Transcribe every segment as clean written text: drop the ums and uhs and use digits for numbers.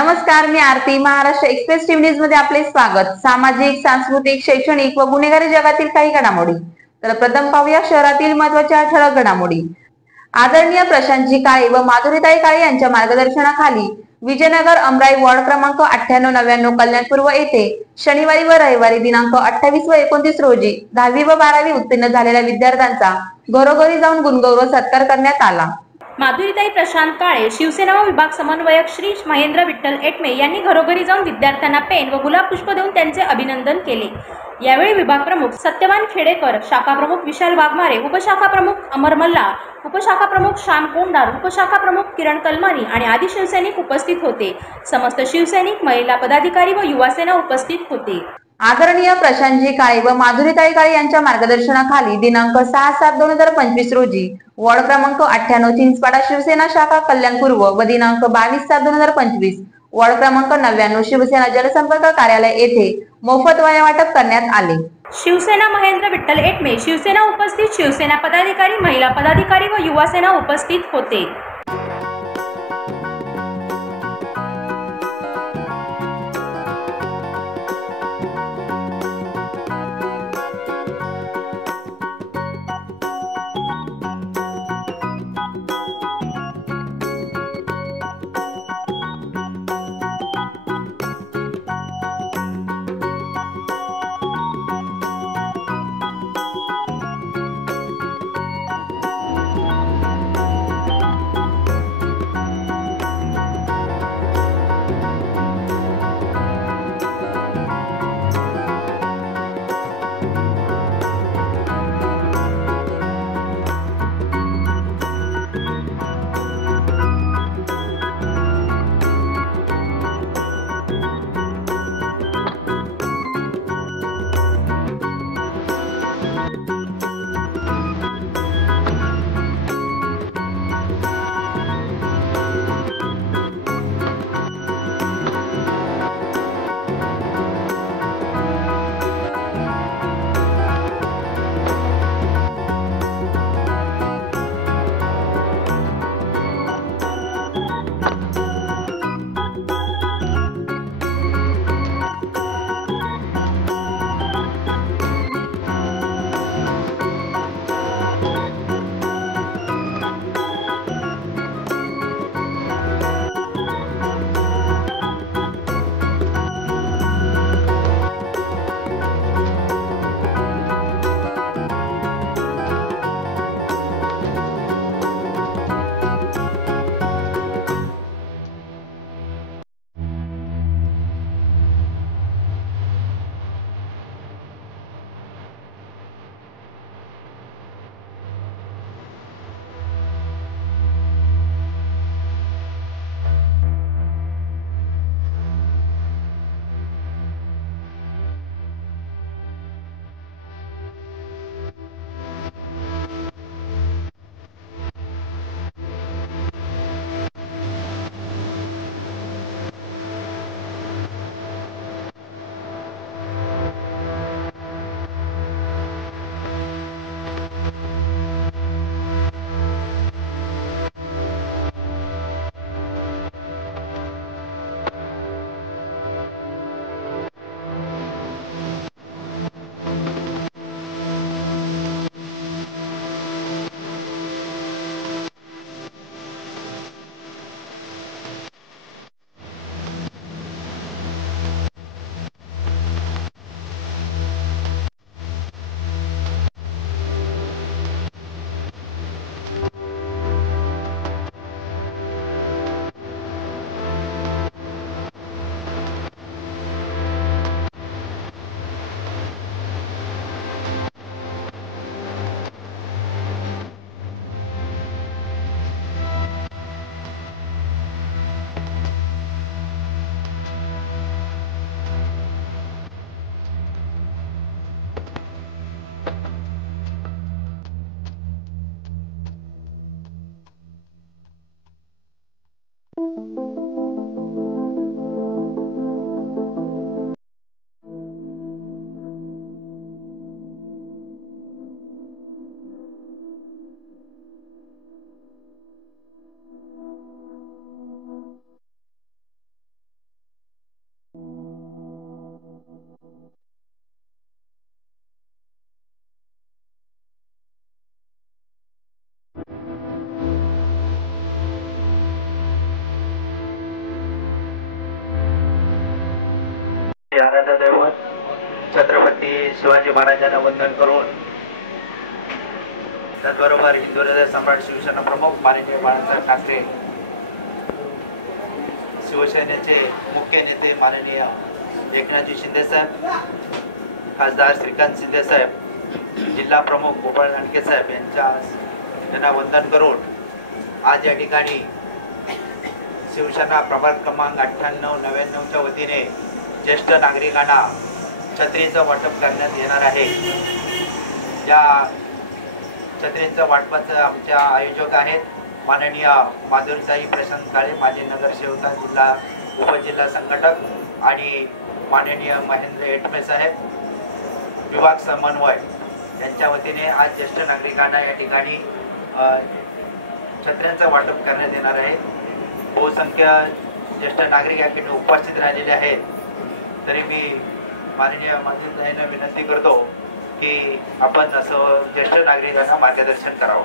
नमस्कार, मी आरती. Maharashtra express TV news मध्ये आपले स्वागत. सामाजिक, सांस्कृतिक, शैक्षणिक व गुन्हेगारी जगातील काही घडामोडी. तर प्रथम पाहूया शहरातील महत्त्वाच्या ठळक घडामोडी. आदरणीय प्रशांतजी काळे व माधुरीताई काळे यांच्या मार्गदर्शनाखाली विजयनगर अमराई वॉर्ड क्रमांक 98-99 कल्याणपूर्व येथे शनिवारी व रविवारी दिनांक 28 व 29 रोजी 10वी व 12वी उत्तीर्ण झालेल्या विद्यार्थ्यांचा घरोघरी जाऊन गुणगौरव सत्कार करण्यात आला. माधुरीताई प्रशांत काळे, शिवसेना व विभाग समन्वयक श्री महेंद्र विठ्ठल एटमे यांनी घरोघरी जाऊन विद्यार्थ्यांना पेन व गुलाब पुष्प देऊन त्यांचे अभिनंदन केले. यावेळी विभाग प्रमुख सत्यवान खेडेकर, शाखा प्रमुख विशाल वाघमारे, उपशाखा प्रमुख अमर मल्ला, उपशाखा प्रमुख श्याम कोंडार, उपशाखा प्रमुख किरण कलमानी आणि आदी शिवसैनिक उपस्थित होते. समस्त शिवसैनिक, महिला पदाधिकारी व युवासेना उपस्थित होते. आदरणीय प्रशांतजी काळे व माधुरीताई काळे यांच्या मार्गदर्शनाखाली दिनांक 6/7/2025 रोजी वॉर्ड क्रमांक 98 चिंचपाडा शिवसेना शाखा कल्याण पूर्व व दिनांक 22/7/2025 वॉर्ड क्रमांक 99 शिवसेना जनसंपर्क कार्यालय येथे मोफत वह्या वाटप करण्यात आले. शिवसेना महेंद्र विठ्ठल एटमे, शिवसेना उपस्थित, शिवसेना पदाधिकारी, महिला पदाधिकारी व युवासेना उपस्थित होते. छत्रपती शिवाजी महाराजांना वंदन करून, त्याचबरोबर हिंदू हृदय सम्राट शिवसेना प्रमुख माननीय बाळासाहेब ठाकरे, शिवसेनेचे मुख्य नेते माननीय एकनाथजी शिंदे साहेब, खासदार श्रीकांत शिंदे साहेब, जिल्हा प्रमुख गोपाळ लांडके साहेब यांना वंदन करून आज या ठिकाणी शिवसेना प्रभाग क्रमांक 98-99च्या वतीने ज्येष्ठ नागरिकांना छत्रीचं वाटप करण्यात येणार आहे। या छत्रीचं वाटपाचं आमच्या आयोजक आहेत माननीय माधुरीताई प्रशांत काळे, माजी नगरसेवक, जिल्हा उपजिल्हा संघटक, आणि माननीय महेंद्र एटमे साहेब, विभाग समन्वय यांच्या वतीने आज ज्येष्ठ नागरिकांना या ठिकाणी छत्र्यांचं वाटप करण्यात येणार आहे। बहुसंख्य ज्येष्ठ नागरिक या ठिकाणी उपस्थित राहिलेले आहेत। तरी मी माननीय मंत्रीताईंना विनंती करतो की आपण असं ज्येष्ठ नागरिकांना मार्गदर्शन करावं।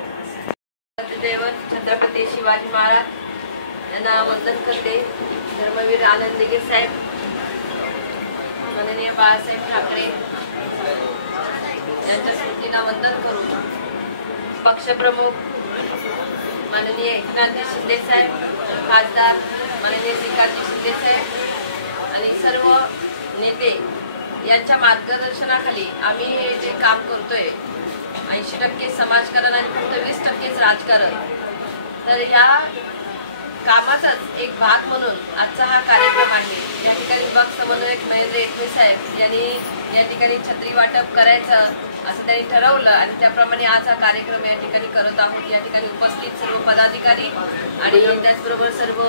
छत्रपती शिवाजी महाराज यांना वंदन करते। धर्मवीर आनंद दिघे साहेब, माननीय बाळासाहेब ठाकरे यांच्या स्मृतीला वंदन करून पक्षप्रमुख माननीय एकनाथजी शिंदे साहेब, खासदार माननीय श्रीकांत शिंदे साहेब आणि सर्व नेते यांच्या मार्गदर्शनाखाली आम्ही हे जे काम करतोय, 80% समाजकारण आणि फक्त 20%च राजकारण, तर या कामाचाच एक भाग म्हणून आजचा हा कार्यक्रम आहे। या ठिकाणी विभाग समन्वयक महेंद्र एटमे साहेब यांनी या ठिकाणी छत्री वाटप करायचं असं त्यांनी ठरवलं आणि त्याप्रमाणे आज हा कार्यक्रम या ठिकाणी करत आहोत। या ठिकाणी उपस्थित सर्व पदाधिकारी आणि त्याचबरोबर सर्व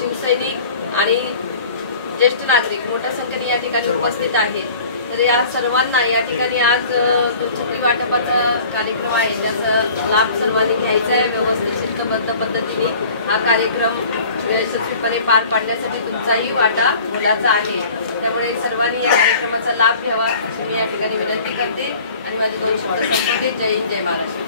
शिवसैनिक आणि ज्येष्ठ नागरिक मोठ्या संख्येने या ठिकाणी उपस्थित आहेत। तर या सर्वांना या ठिकाणी आज जो छत्री वाटपाचा कार्यक्रम आहे त्याचा लाभ सर्वांनी घ्यायचा आहे। व्यवस्थित शिस्तबद्ध पद्धतीने हा कार्यक्रम यशस्वीपणे पार पाडण्यासाठी तुमचाही वाटा मोलाचा आहे। त्यामुळे सर्वांनी या कार्यक्रमाचा लाभ घ्यावा अशी मी या ठिकाणी विनंती करते आणि माझे 2 शब्द संपवते। जय हिंद, जय महाराष्ट्र।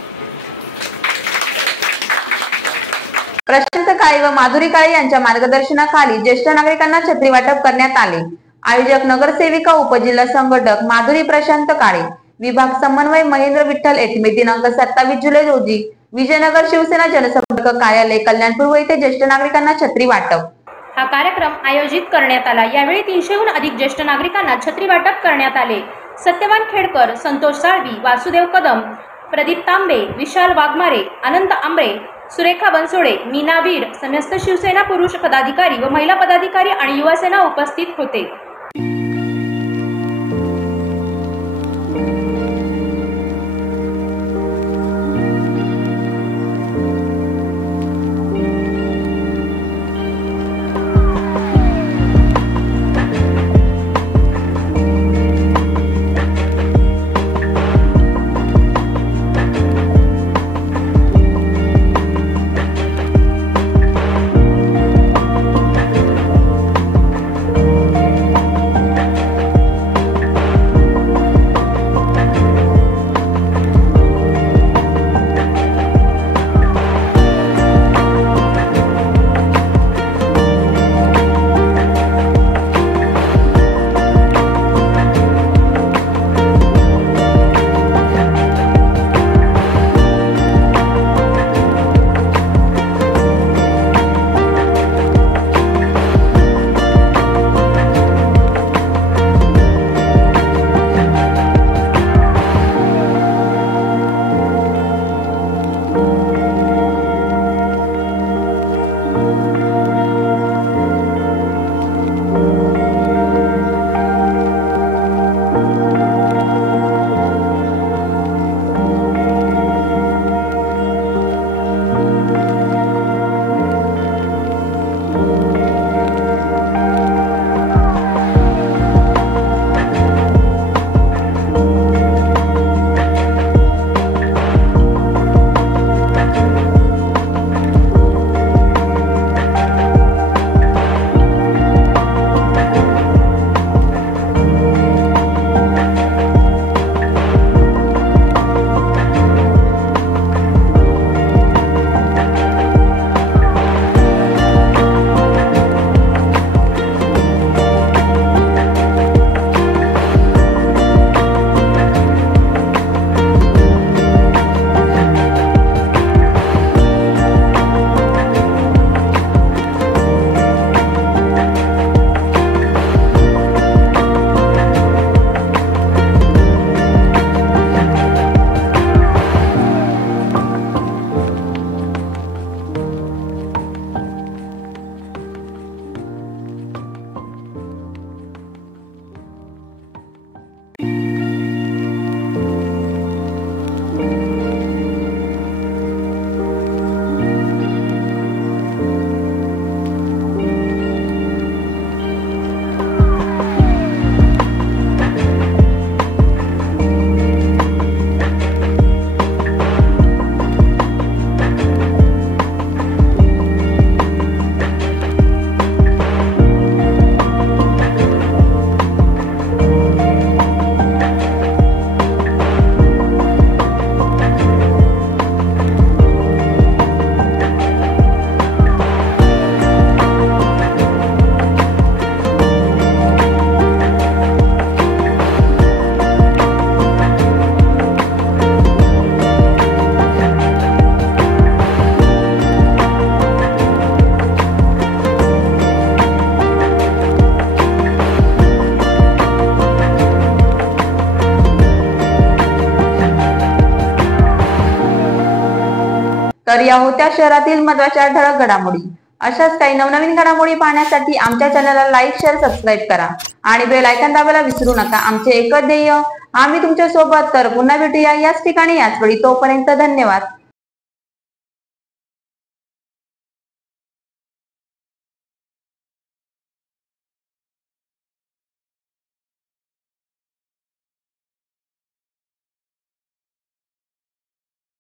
प्रशांत काळे व माधुरी काळे यांच्या मार्गदर्शनाखाली ज्येष्ठ नागरिकांना छत्री वाटप करण्यात आले। आयोजक नगरसेविका उपजिल्हा संघटक माधुरी प्रशांत काळे, विभाग समन्वय महेंद्र विठ्ठल एटमे। दिनांक 27 जुलै रोजी विजयनगर शिवसेना जनसंपर्क कार्यालय कल्याणपूर्व येथे ज्येष्ठ नागरिकांना छत्री वाटप हा कार्यक्रम आयोजित करण्यात आला। यावेळी 300हून अधिक ज्येष्ठ नागरिकांना छत्री वाटप करण्यात आले। सत्यवान खेडकर, संतोष साळवी, वासुदेव कदम, प्रदीप तांबे, विशाल वाघमारे, अनंत आंबरे, सुरेखा बनसोडे, मीना वीर, समस्त शिवसेना पुरुष पदाधिकारी व महिला पदाधिकारी आणि युवासेना उपस्थित होते। तर या होत्या शहरातील महत्त्वाच्या ठळक घडामोडी. अशाच काही नवनवीन घडामोडी पाहण्यासाठी आमच्या चॅनलला लाईक, शेअर, सबस्क्राईब करा आणि बेल आयकॉन दाबायला विसरू नका. आमचे एकच ध्येय, आम्ही तुमच्या सोबत. तर पुन्हा भेटूया याच ठिकाणी याच वेळी. तोपर्यंत धन्यवाद.